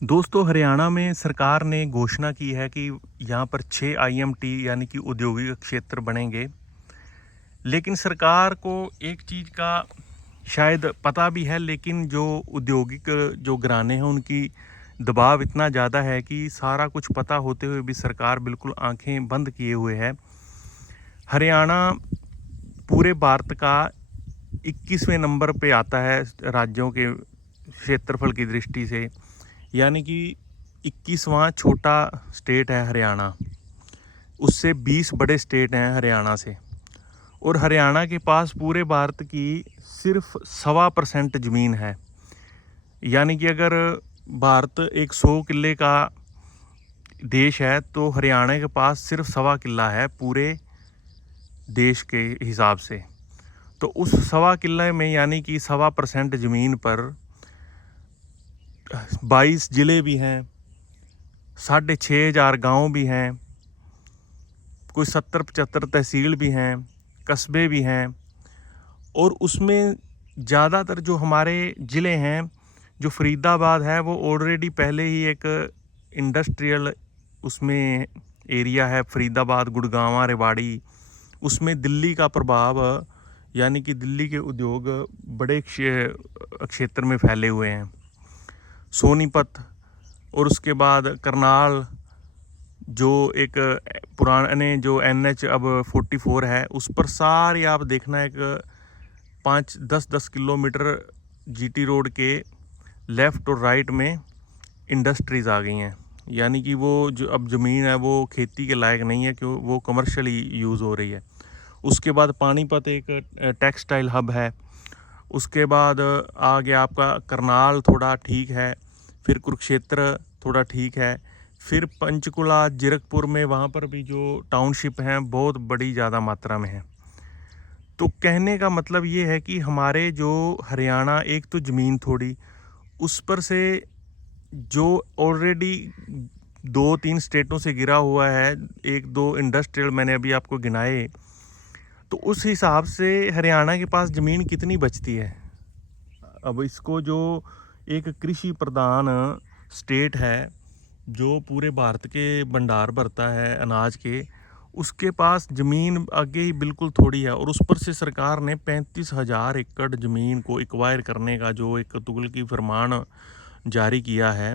दोस्तों, हरियाणा में सरकार ने घोषणा की है कि यहाँ पर 6 आईएमटी यानी कि औद्योगिक क्षेत्र बनेंगे। लेकिन सरकार को एक चीज़ का शायद पता भी है, लेकिन जो औद्योगिक जो घराने हैं उनकी दबाव इतना ज़्यादा है कि सारा कुछ पता होते हुए भी सरकार बिल्कुल आंखें बंद किए हुए है। हरियाणा पूरे भारत का 21वें नंबर पे आता है राज्यों के क्षेत्रफल की दृष्टि से, यानी कि 21वां छोटा स्टेट है हरियाणा। उससे 20 बड़े स्टेट हैं हरियाणा से। और हरियाणा के पास पूरे भारत की सिर्फ 1.25% ज़मीन है। यानी कि अगर भारत एक 100 किले का देश है तो हरियाणा के पास सिर्फ 1.25 किला है पूरे देश के हिसाब से। तो उस 1.25 किले में यानी कि 1.25% ज़मीन पर 22 ज़िले भी हैं, 6,500 गाँव भी हैं, कोई 70-75 तहसील भी हैं, कस्बे भी हैं। और उसमें ज़्यादातर जो हमारे ज़िले हैं, जो फरीदाबाद है वो ऑलरेडी पहले ही एक इंडस्ट्रियल उसमें एरिया है। फरीदाबाद, गुड़गांव, रेवाड़ी, उसमें दिल्ली का प्रभाव यानी कि दिल्ली के उद्योग बड़े क्षेत्र में फैले हुए हैं। सोनीपत और उसके बाद करनाल, जो एक पुराने जो NH अब 44 है उस पर सारे आप देखना एक 5-10 किलोमीटर GT रोड के लेफ़्ट और राइट में इंडस्ट्रीज़ आ गई हैं। यानी कि वो जो अब ज़मीन है वो खेती के लायक नहीं है, क्यों वो कमर्शियली यूज़ हो रही है। उसके बाद पानीपत एक टेक्सटाइल हब है। उसके बाद आ गया आपका करनाल, थोड़ा ठीक है। फिर कुरुक्षेत्र थोड़ा ठीक है। फिर पंचकुला, जीरकपुर में वहाँ पर भी जो टाउनशिप हैं बहुत बड़ी ज़्यादा मात्रा में है। तो कहने का मतलब ये है कि हमारे जो हरियाणा एक तो ज़मीन थोड़ी, उस पर से जो ऑलरेडी 2-3 स्टेटों से गिरा हुआ है, 1-2 इंडस्ट्रियल मैंने अभी आपको गिनाए, तो उस हिसाब से हरियाणा के पास ज़मीन कितनी बचती है। अब इसको जो एक कृषि प्रधान स्टेट है, जो पूरे भारत के भंडार भरता है अनाज के, उसके पास ज़मीन आगे ही बिल्कुल थोड़ी है। और उस पर से सरकार ने 35,000 एकड़ ज़मीन को एक्वायर करने का जो एक तुगलकी फरमान जारी किया है,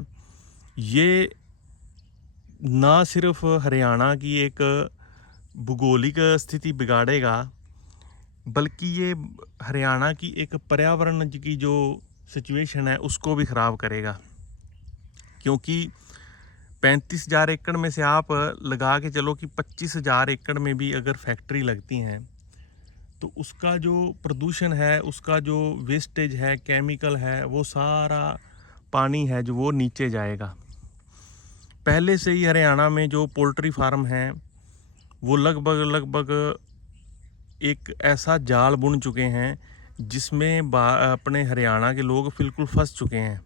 ये ना सिर्फ हरियाणा की एक भूगोलिक स्थिति बिगाड़ेगा, बल्कि ये हरियाणा की एक पर्यावरण की जो सिचुएशन है उसको भी ख़राब करेगा। क्योंकि 35,000 एकड़ में से आप लगा के चलो कि 25,000 एकड़ में भी अगर फैक्ट्री लगती हैं तो उसका जो प्रदूषण है, उसका जो वेस्टेज है, केमिकल है, वो सारा पानी है जो वो नीचे जाएगा। पहले से ही हरियाणा में जो पोल्ट्री फार्म हैं वो लगभग एक ऐसा जाल बुन चुके हैं जिसमें अपने हरियाणा के लोग बिल्कुल फंस चुके हैं।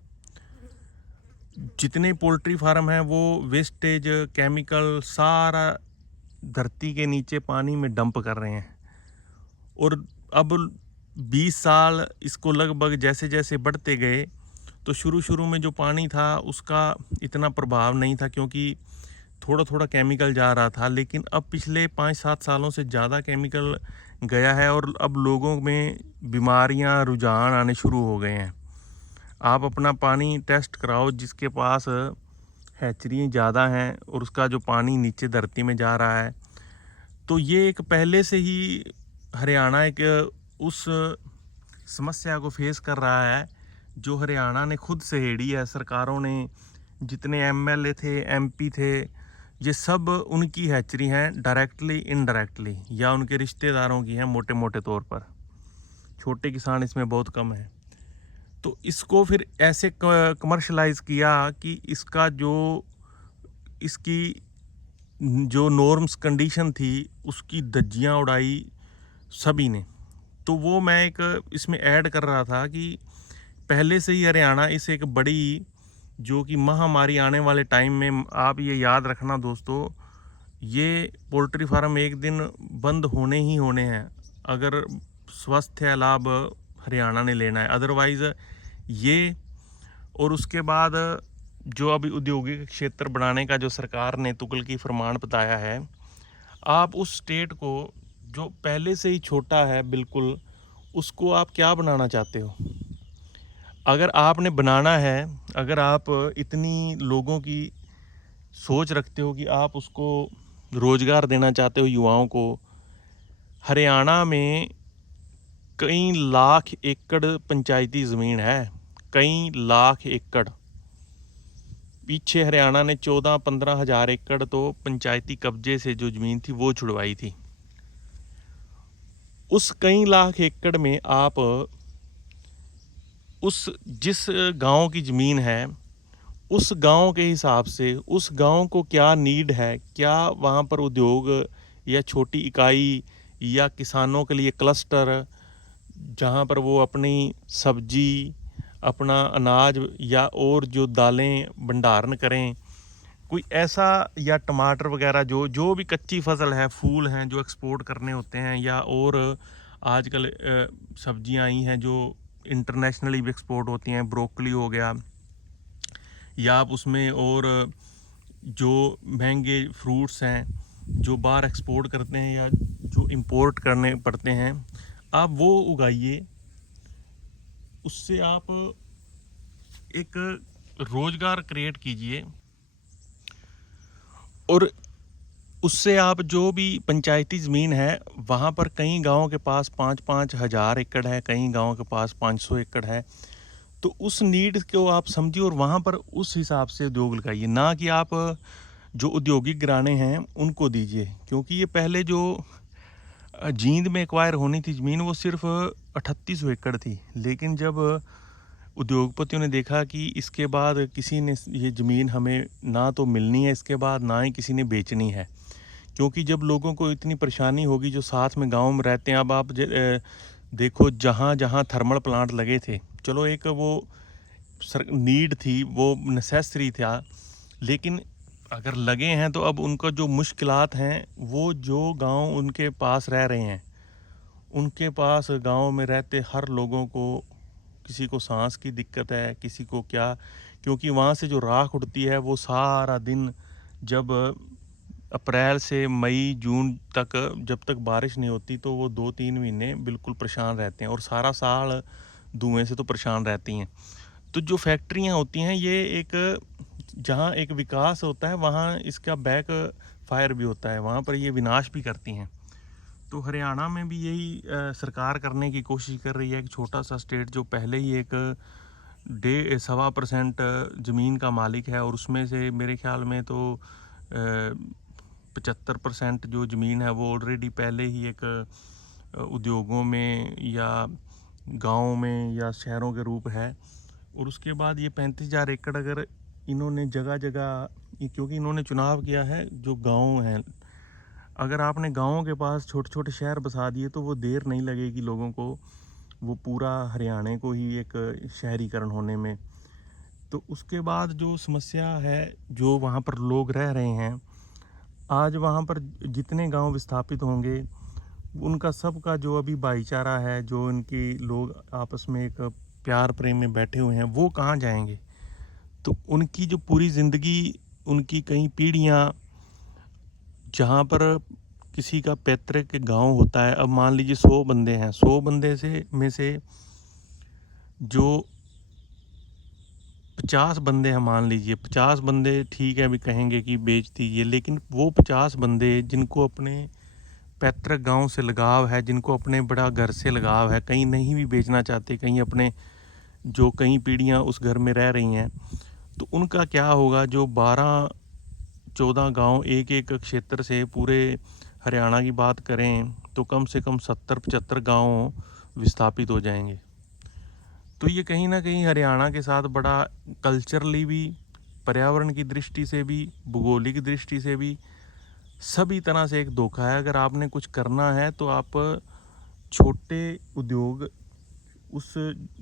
जितने पोल्ट्री फार्म हैं वो वेस्टेज, केमिकल सारा धरती के नीचे पानी में डंप कर रहे हैं। और अब 20 साल इसको लगभग जैसे जैसे बढ़ते गए, तो शुरू में जो पानी था उसका इतना प्रभाव नहीं था, क्योंकि थोड़ा थोड़ा केमिकल जा रहा था। लेकिन अब पिछले 5-7 सालों से ज़्यादा केमिकल गया है और अब लोगों में बीमारियां, रुझान आने शुरू हो गए हैं। आप अपना पानी टेस्ट कराओ, जिसके पास हैचरियाँ ज़्यादा हैं और उसका जो पानी नीचे धरती में जा रहा है, तो ये एक पहले से ही हरियाणा एक उस समस्या को फेस कर रहा है जो हरियाणा ने खुद सहेड़ी है। सरकारों ने, जितने MLA थे, MP थे, ये सब उनकी हैचरी हैं, डायरेक्टली इनडायरेक्टली, या उनके रिश्तेदारों की हैं मोटे मोटे तौर पर। छोटे किसान इसमें बहुत कम हैं। तो इसको फिर ऐसे कमर्शलाइज किया कि इसका जो इसकी जो नॉर्म्स कंडीशन थी उसकी धज्जियाँ उड़ाई सभी ने। तो वो मैं एक इसमें ऐड कर रहा था कि पहले से ही हरियाणा इस एक बड़ी जो कि महामारी आने वाले टाइम में, आप ये याद रखना दोस्तों, ये पोल्ट्री फार्म एक दिन बंद होने ही होने हैं अगर स्वास्थ्य लाभ हरियाणा ने लेना है। अदरवाइज़ ये, और उसके बाद जो अभी औद्योगिक क्षेत्र बनाने का जो सरकार ने तुगल की फरमान बताया है, आप उस स्टेट को जो पहले से ही छोटा है बिल्कुल, उसको आप क्या बनाना चाहते हो? अगर आपने बनाना है, अगर आप इतनी लोगों की सोच रखते हो कि आप उसको रोज़गार देना चाहते हो युवाओं को, हरियाणा में कई लाख एकड़ पंचायती ज़मीन है, कई लाख एकड़। पीछे हरियाणा ने 14-15 हज़ार एकड़ तो पंचायती कब्जे से जो ज़मीन थी वो छुड़वाई थी। उस कई लाख एकड़ में आप उस जिस गांव की ज़मीन है, उस गांव के हिसाब से उस गांव को क्या नीड है, क्या वहाँ पर उद्योग या छोटी इकाई या किसानों के लिए क्लस्टर, जहाँ पर वो अपनी सब्जी, अपना अनाज या और जो दालें भंडारण करें, कोई ऐसा, या टमाटर वगैरह जो जो भी कच्ची फसल है, फूल हैं जो एक्सपोर्ट करने होते हैं, या और आजकल सब्जियां आई हैं जो इंटरनेशनली भी एक्सपोर्ट होती हैं, ब्रोकली हो गया, या आप उसमें और जो महंगे फ्रूट्स हैं जो बाहर एक्सपोर्ट करते हैं या जो इंपोर्ट करने पड़ते हैं, आप वो उगाइए। उससे आप एक रोज़गार क्रिएट कीजिए, और उससे आप जो भी पंचायती ज़मीन है, वहाँ पर कई गाँव के पास 5-5 हज़ार एकड़ है, कई गाँव के पास 500 एकड़ है, तो उस नीड को आप समझिए और वहाँ पर उस हिसाब से उद्योग लगाइए, ना कि आप जो औद्योगिक घराने हैं उनको दीजिए। क्योंकि ये पहले जो जींद में एक्वायर होनी थी ज़मीन, वो सिर्फ 3800 एकड़ थी, लेकिन जब उद्योगपतियों ने देखा कि इसके बाद किसी ने ये ज़मीन हमें ना तो मिलनी है, इसके बाद ना ही किसी ने बेचनी है, क्योंकि जब लोगों को इतनी परेशानी होगी जो साथ में गांव में रहते हैं। अब आप देखो, जहाँ जहाँ थर्मल प्लांट लगे थे, चलो एक वो नीड थी, वो नेसेसरी था, लेकिन अगर लगे हैं तो अब उनका जो मुश्किलात हैं, वो जो गांव उनके पास रह रहे हैं, उनके पास गांव में रहते हर लोगों को, किसी को सांस की दिक्कत है, किसी को क्या, क्योंकि वहाँ से जो राख उड़ती है वो सारा दिन, जब अप्रैल से मई जून तक जब तक बारिश नहीं होती, तो वो 2-3 महीने बिल्कुल परेशान रहते हैं, और सारा साल धुएं से तो परेशान रहती हैं। तो जो फैक्ट्रियाँ होती हैं, ये एक जहाँ एक विकास होता है वहाँ इसका बैक फायर भी होता है, वहाँ पर ये विनाश भी करती हैं। तो हरियाणा में भी यही सरकार करने की कोशिश कर रही है। एक छोटा सा स्टेट जो पहले ही एक 1.25% ज़मीन का मालिक है, और उसमें से मेरे ख्याल में तो 75% जो ज़मीन है वो ऑलरेडी पहले ही एक उद्योगों में या गाँव में या शहरों के रूप है। और उसके बाद ये 35,000 एकड़ अगर इन्होंने जगह जगह, क्योंकि इन्होंने चुनाव किया है जो गाँव हैं, अगर आपने गाँवों के पास छोटे छोटे शहर बसा दिए तो वो देर नहीं लगेगी लोगों को, वो पूरा हरियाणा को ही एक शहरीकरण होने में। तो उसके बाद जो समस्या है, जो वहाँ पर लोग रह रहे हैं आज, वहाँ पर जितने गांव विस्थापित होंगे, उनका सबका जो अभी भाईचारा है, जो इनके लोग आपस में एक प्यार प्रेम में बैठे हुए हैं, वो कहाँ जाएंगे? तो उनकी जो पूरी ज़िंदगी, उनकी कई पीढ़ियाँ, जहाँ पर किसी का पैतृक गांव होता है, अब मान लीजिए 100 बंदे हैं, 100 बंदे से में से जो 50 बंदे हैं, मान लीजिए 50 बंदे ठीक है अभी कहेंगे कि बेच दीजिए, लेकिन वो 50 बंदे जिनको अपने पैतृक गांव से लगाव है, जिनको अपने बड़ा घर से लगाव है, कहीं नहीं भी बेचना चाहते, कहीं अपने जो कई पीढ़ियाँ उस घर में रह रही हैं, तो उनका क्या होगा? जो 12-14 गांव एक एक क्षेत्र से पूरे हरियाणा की बात करें तो कम से कम 70-75 गांव विस्थापित हो जाएंगे। तो ये कहीं ना कहीं हरियाणा के साथ बड़ा कल्चरली भी, पर्यावरण की दृष्टि से भी, भूगोलिक दृष्टि से भी, सभी तरह से एक धोखा है। अगर आपने कुछ करना है तो आप छोटे उद्योग, उस,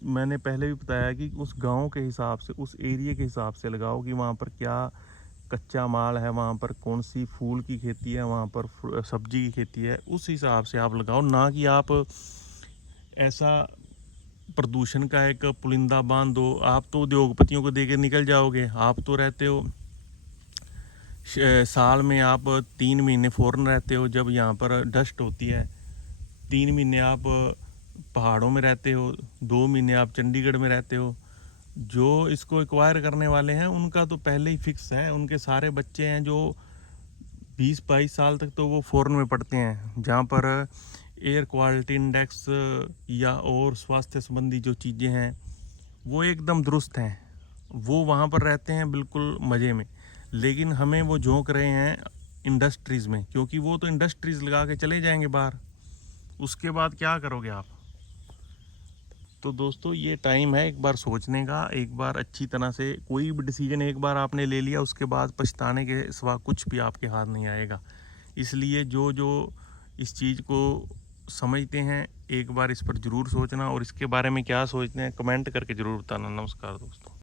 मैंने पहले भी बताया कि उस गांव के हिसाब से, उस एरिया के हिसाब से लगाओ कि वहाँ पर क्या कच्चा माल है, वहाँ पर कौन सी फूल की खेती है, वहाँ पर सब्जी की खेती है, उस हिसाब से आप लगाओ, ना कि आप ऐसा प्रदूषण का एक पुलिंदा बांध दो। आप तो उद्योगपतियों को देकर निकल जाओगे। आप तो रहते हो साल में आप 3 महीने फ़ॉरेन रहते हो, जब यहाँ पर डस्ट होती है। 3 महीने आप पहाड़ों में रहते हो, 2 महीने आप चंडीगढ़ में रहते हो। जो इसको एक्वायर करने वाले हैं उनका तो पहले ही फिक्स है, उनके सारे बच्चे हैं जो 20-22 साल तक तो वो फ़ॉरेन में पढ़ते हैं, जहाँ पर एयर क्वालिटी इंडेक्स या और स्वास्थ्य संबंधी जो चीज़ें हैं वो एकदम दुरुस्त हैं। वो वहाँ पर रहते हैं बिल्कुल मज़े में। लेकिन हमें वो झोंक रहे हैं इंडस्ट्रीज़ में, क्योंकि वो तो इंडस्ट्रीज़ लगा के चले जाएंगे बाहर। उसके बाद क्या करोगे आप? तो दोस्तों ये टाइम है एक बार सोचने का, एक बार अच्छी तरह से कोई भी डिसीजन एक बार आपने ले लिया, उसके बाद पछताने के सिवा कुछ भी आपके हाथ नहीं आएगा। इसलिए जो जो इस चीज़ को समझते हैं एक बार इस पर ज़रूर सोचना, और इसके बारे में क्या सोचते हैं कमेंट करके ज़रूर बताना। नमस्कार दोस्तों।